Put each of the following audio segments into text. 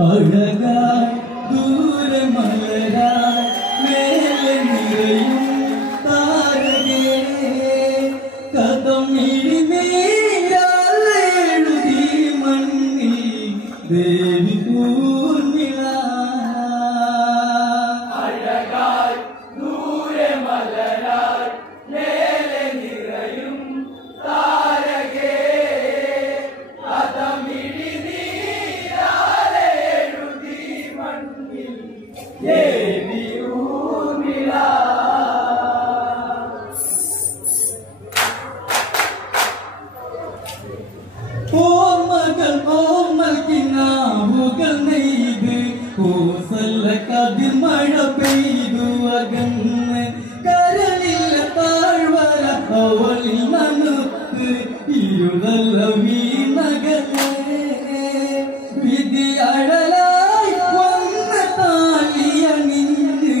അഴകായി ദൂരെ മലരായി മേലെ നിറയും താരകേ കഥമിഴിനീരാലെഴുതി മണ്ണിൽ ദേവി പൂർണില അഴകായി ദൂരെ മലരായി മേലെ നിറയും താരകേ കഥമിഴിനീരാലെഴുതി മണ്ണിൽ ദേവി ഊർമിള. ഓർമ്മകൾ ഓർമ്മക്കിനാവുകൾ നെയ്ത് കോസല്ല കതിർ മഴ പെയ്തു അകന്ന് കരളില്ല താഴ്വര അവളിൽ നനുത്ത് ഇരുളല്ല വീണകലേ വിധി അഴലായി വന്ന താലിയണിഞ്ഞ്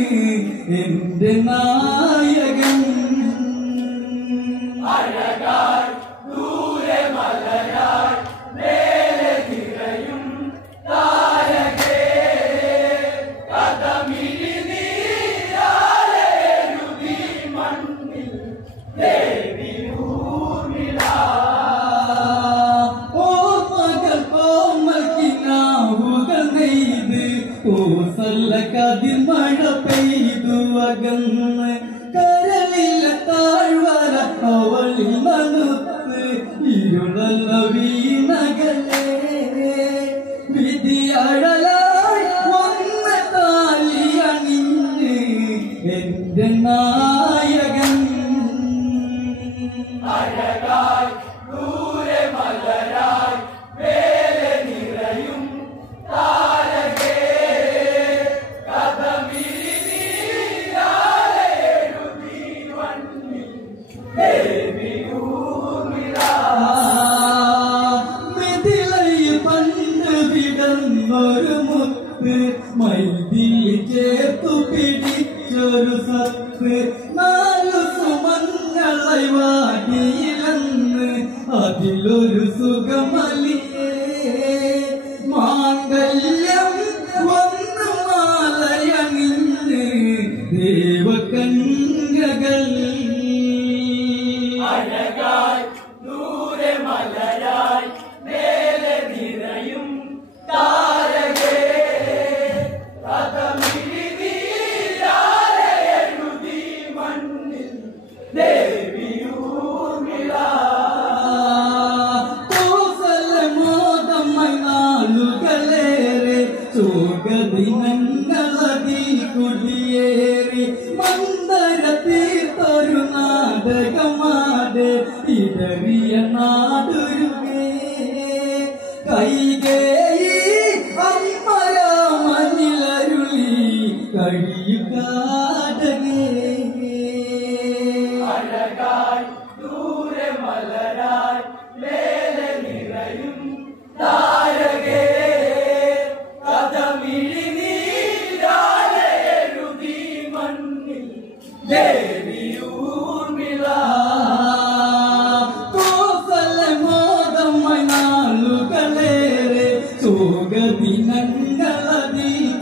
എന്റെ നായകൻ അഴകായി ദൂരെ മലരായി മേലെ നിറയും താരകേ കഥമിഴിനീരാലെഴുതി മണ്ണിൽ ദേവി ഊർമിള. ഓർമ്മകൾ ഓർമ്മക്കിനാവുകൾ നെയ്ത് കോസല്ല കതിർ മഴ പെയ്തു അകന്ന് കരളില്ല താഴ്വര അവളിൽ നനുത്ത് ഇരുളല്ല വീണകലേ വിധി അഴലായി വന്ന താലിയണിഞ്ഞ് എന്റെ നായകൻ അഴകായി ദൂരെ മലരായി മേലെ നിറയും താരകേ കഥമിഴിനീരാലെഴുതി മണ്ണിൽ ദേവി ഊർമിള. മിഥിലയിൽ പണ്ട് വിടന്നൊരു മുത്ത് മൈതിൽ ചേർത്തു പിടിച്ചൊരു സത്ത് നാലു സുമങ്ങളായി വാടിയിലെന്ന് അതിലൊരു സുഖമലിയേ മാംഗല്യം വന്നു മാലയണിഞ്ഞ് ദേവകന്യകൾ അഴകായി ദൂരെ മലരായി മേലെ നിറയും താരകേ കഥമിഴിനീരാലെഴുതി മണ്ണിൽ ദേവി ഊർമിള. കോസലമോദമായി നാളുകളേറെ സുഖദിനങ്ങളതിൽ കുടിയേറി മന്ദര തീർത്തൊരു നാടകമാട് ഇടറിയ നാടൊരുകേ കൈകേയി അമ്മരാമനിലരുളി കഴിയുകാടകേ അഴകായി ദൂരെ മലരായി മേലെ നിറയും താരകേ കഥമിഴിനീരാലെഴുതി മണ്ണിൽ ദേവി ഊർമിള. കോസലമോദമായി നാളുകളേറെ സുഖദിനങ്ങളതിൽ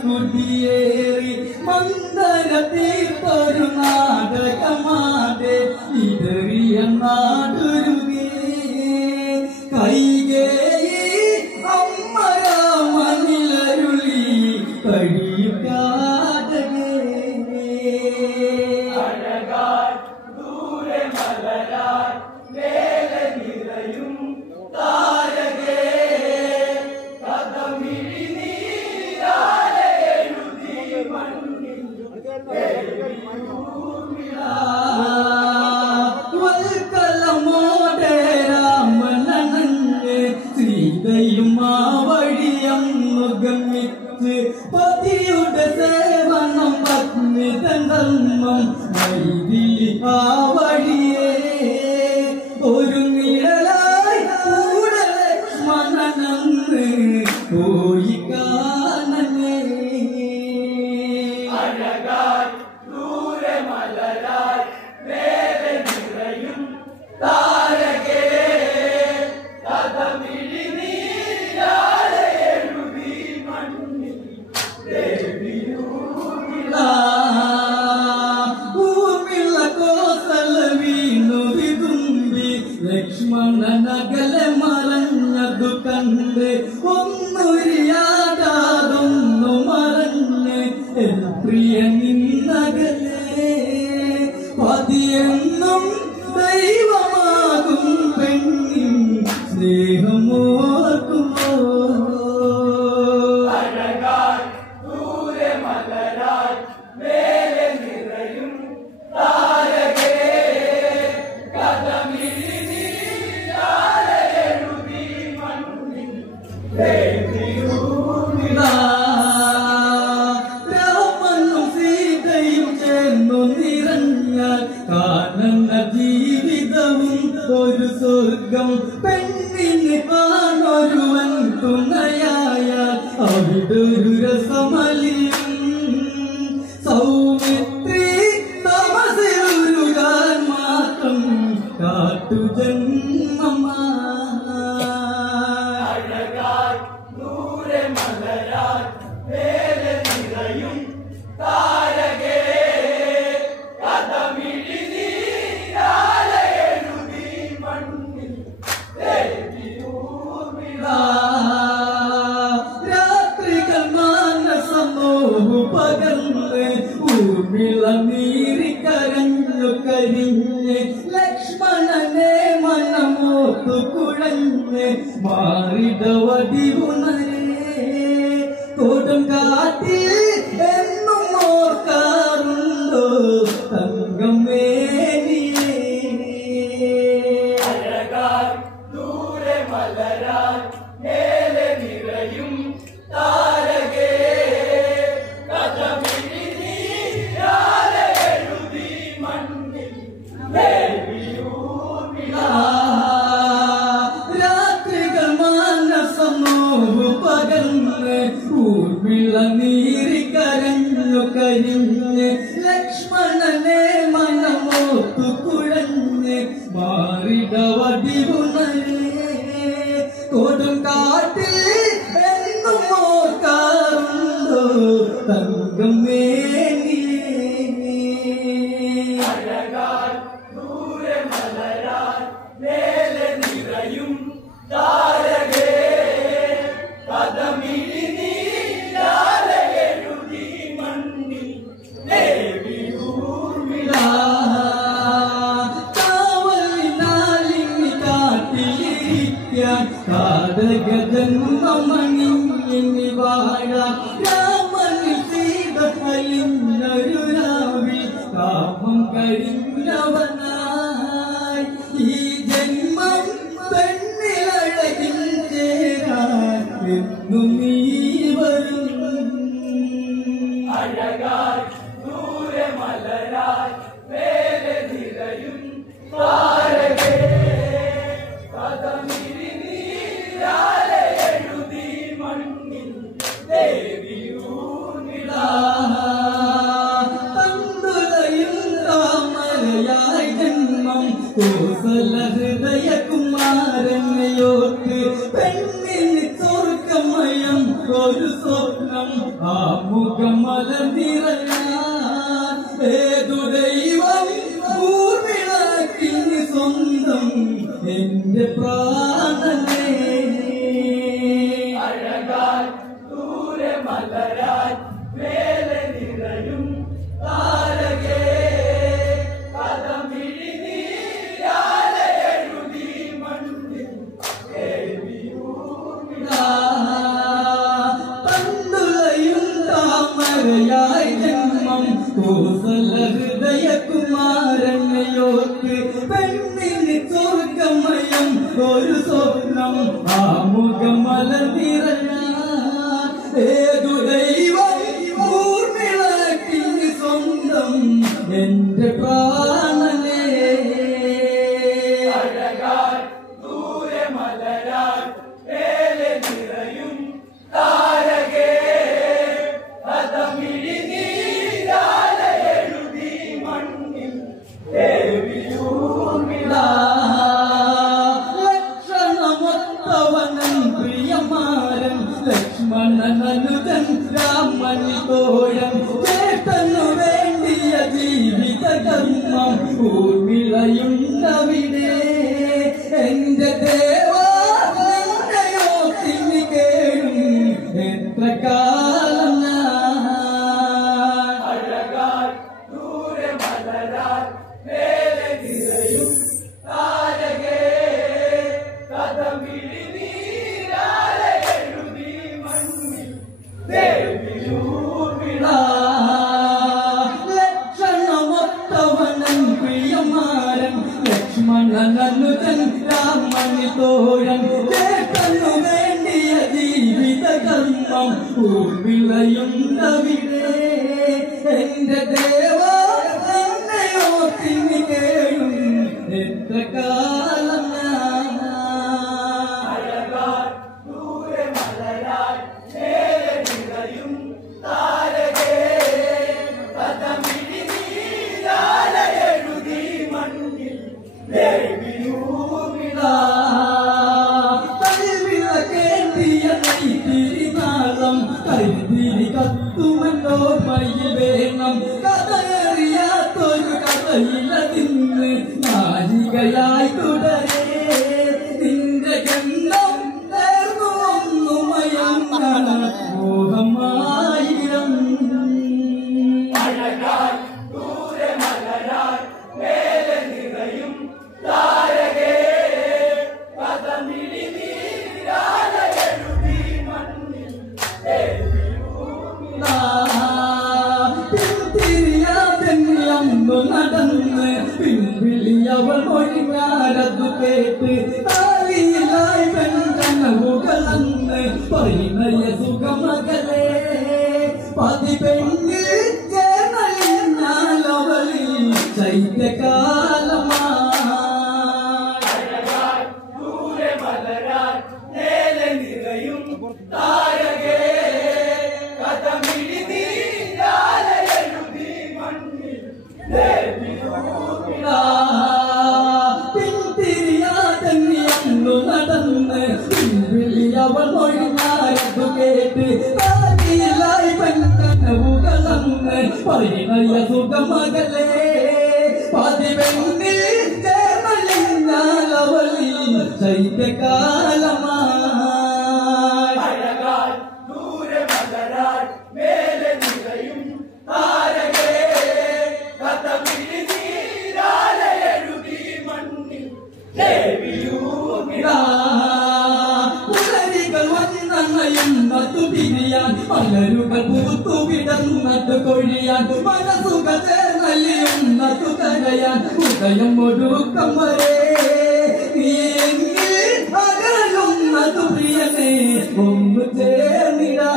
കുടിയേറി മന്ദര തീർത്തൊരു നാടകമാട് ഇടറിയ നാടൊരുകേ കൈകേയി അമ്മരാമനിലരുളി കഴിയുകാടകേ അഴകായി ദൂരെ മലരായി മേലെ നിറയും താരകേ കഥമിഴിനീരാലെഴുതി മണ്ണിൽ ദേവി ഊർമിള. വൽക്കലമോടെ രാമനനഞ്ഞ് സീതയും ആ വഴിയന്നു ഗമിച്ച് പതിയുടെ സേവനം പത്നി തന്നം വൈതിലി ആ വഴിയേ ഒരു നിഴലായി കൂടെ ലക്ഷ്മണനന്ന് പോയി കാണനേ അഴകായി ദൂരെ മലരായി മേലെ നിറയും താരകേ കഥമിഴിനീരാലെഴുതി മണ്ണിൽ അവിടൊരു രസമലിയും സൗമിത്രി തമസിലുരുകാൻ മാത്രം കാട്ടുജന്മമാ അഴകായി നൂറെ മലരായി മേലെ നിറയും താരകേ കഥമിഴി നീരാലെ എഴുതി മണ്ണിൽ രാത്രികൾ മാനസമോഹു പകർന്ന് ഊർമിള നീരി കരഞ്ഞു കരിഞ്ഞ് ലക്ഷ്മണനെ മനമോത്തു കുഴഞ്ഞ് മാറിടവടിവുണരേ തോടും കാട്ടിൽ എന്നും ഓർക്കാറുണ്ടോ തങ്കമേനിയേ അഴകായി ദൂരെ മലരായി മേലെ നിറയും താരകേ കഥമിഴി നീരാലെ എഴുതി മണ്ണിൽ രാത്രികൾ മാനസമോഹു പകർന്ന് ഊർമിള നീരി കരഞ്ഞു കരിഞ്ഞ് ലക്ഷ്മണനെ മനമോത്തു കുഴഞ്ഞ് മാറിടവടിവുണരേ കൊടും കാട്ടിൽ എന്നും ഓർക്കാറുണ്ടോ തങ്കമേനിയേ അഴകായി ദൂരെ മലരായി മേലെ നിറയും താരകേ കഥമിഴി നീരാലെ എഴുതി മണ്ണിൽ ദേവിയൂർമിള കാവലിനാലിനി കാട്ടിലിരിക്കാൻ കാതകജന്മമണിഞ്ഞി വാഴ രാമനിൽ സീത കലിഞ്ഞൊരു രാവിൽ കാമം കഴിഞ്ഞവനായി ഈ ജന്മം പെണ്ണിലഴകിൽ ചേരാൻ എന്നും നീ വരും അഴകായി ദൂരെ മലരായി മേലെ നിറയും താരകേ കഥമിഴി നീരാലെ എഴുതി മണ്ണിൽ ദേവിയൂർമിള തന്തുലയും താമരയായി ജന്മം കോസല ഹൃദയ കുമാരനയോർക്ക് പെണ്ണിന് സ്വർഗമയം ഒരു സ്വപ്നം ആ മുഖമല നിറയാൻ ഏതു ദൈവം ഊർമിളക്കിന് സ്വന്തം എന്റെ പ്രാണനേ അഴകായി ദൂരെ മലരായി മേലെ നിറയും താരകേ കഥമിഴി നീരാലെ എഴുതി മണ്ണിൽ ദേവിയൂർമിള തന്തുലയും താമരയായി ജന്മം കോസല ഹൃദയ കുമാരനയോർക്ക് പെണ്ണിന് സ്വർഗമയം ഒരു സ്വപ്നം ആ മുഖമല നിറയാൻ ഏതു ദൈവം ഊർമിളക്കിന് സ്വന്തം എന്റെ പ്രാണനേ അഴകായി ദൂരെ മലരായി മേലെ നിറയും താരകേ കഥമിഴി നീരാലെ എഴുതി മണ്ണിൽ ദേവിയൂർമിള ലക്ഷണമൊത്തവനൻ പ്രിയമാരൻ ലക്ഷ്മണനുജൻ രാമനി തോഴൻ ചേട്ടനു വേണ്ടിയ ജീവിത കർമ്മം ഊർമിളയുണ്ടവിടെ എന്റെ ദേവാലയോത്തിന് കേഴും എത്ര കാലം ഞാൻ അഴകായി ദൂരെ മലരായി മേലെ നിറയും താരകേ കഥമിഴി നീരാലെ എഴുതി മണ്ണിൽ ദേവിയൂർമിള ലക്ഷണമൊത്തവനൻ പ്രിയമാരൻ ലക്ഷ്മണനുജൻ രാമനി തോഴൻ ചേട്ടനു വേണ്ടിയ ജീവിത കർമ്മം ഊർമിളയുണ്ടവിടെ എന്റെ ദേവാലയോത്തിന് കേഴും എത്ര കാലം ഞാൻ അഴകായി ദൂരെ മലരായി മേലെ കരിതിരി കത്തുമെന്നോർമ്മയിൽ വേണം കഥയറിയാത്തൊരു കഥയിലതിന്ന് നാഴികയായി തുടരേ നിന്റെ ഗന്ധം നേർന്നു വന്നു മയങ്ങണ മോഹമായിരം നടന്ന് പിൻവിളിയവൾ മൊഴിഞ്ഞാരതു കേട്ട് താലിയിലായി പെൺകനവുകളന്ന് പരിണയ സുഖമകലേ പതിപെണ്ണിൽ ചേർന്നലിഞ്ഞാലവളിൽ ശൈത്യകാലമായി നടന്ന് പിൻവിളിയവൾ മൊഴിഞ്ഞാരതു കേട്ട് താലിയിലായി പെൺകനവുകളന്ന് പരിണയ സുഖമകലേ പതിപെണ്ണിൽ ചേർന്നലിഞ്ഞാലവളിൽ ശൈത്യകാലമായി മലരുകൾ പൂത്തു വിടന്നതു കൊഴിയാൻ മനസ്സുകൾ ചേർന്നലിയുന്നതു കരയാൻ ഉദയം ഒടുക്കം വരെ അകലുന്നതു പ്രിയനെ ഒന്ന് ചേർന്നിടാ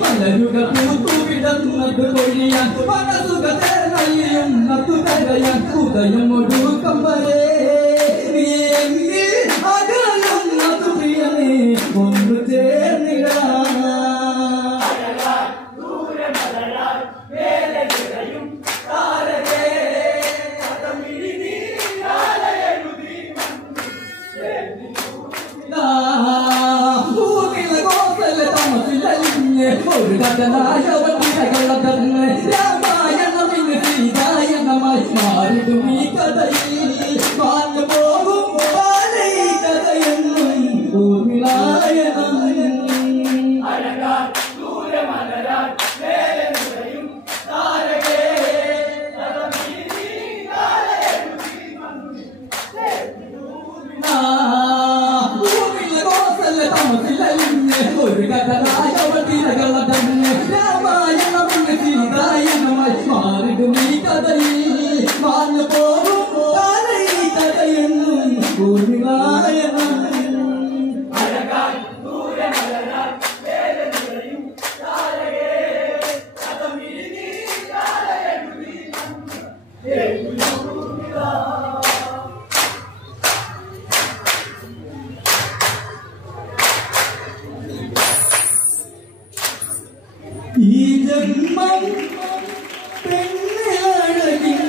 മലരുകൾ പൂത്തു വിടന്നതു കൊഴിയാൻ മനസ്സുകൾ ചേർന്നലിയുന്നതു കരയാൻ ഉദയം ഒടുക്കം വരെ അകലുന്നതു പ്രിയനെ ഒന്ന് ചേർന്നിടാ ഒരു കഥനായവട്ടികളതന്ന് രാമായണമിന് സീതായണമായി മാറിടും ഈ കഥയിൽ മാഞ്ഞു പോകും ഈ കഥയെന്നും ഊർമിളായണം ഒരു കഥനായവട്ടികളതന്ന് രാമായണമിന് സീതായണമായി മാറിടും ഈ കഥയിൽ മാഞ്ഞു പോകും ഈ കഥയെന്നും ഊർമിളായണം ഈ ജന്മം പെണ്ണഴകിൻ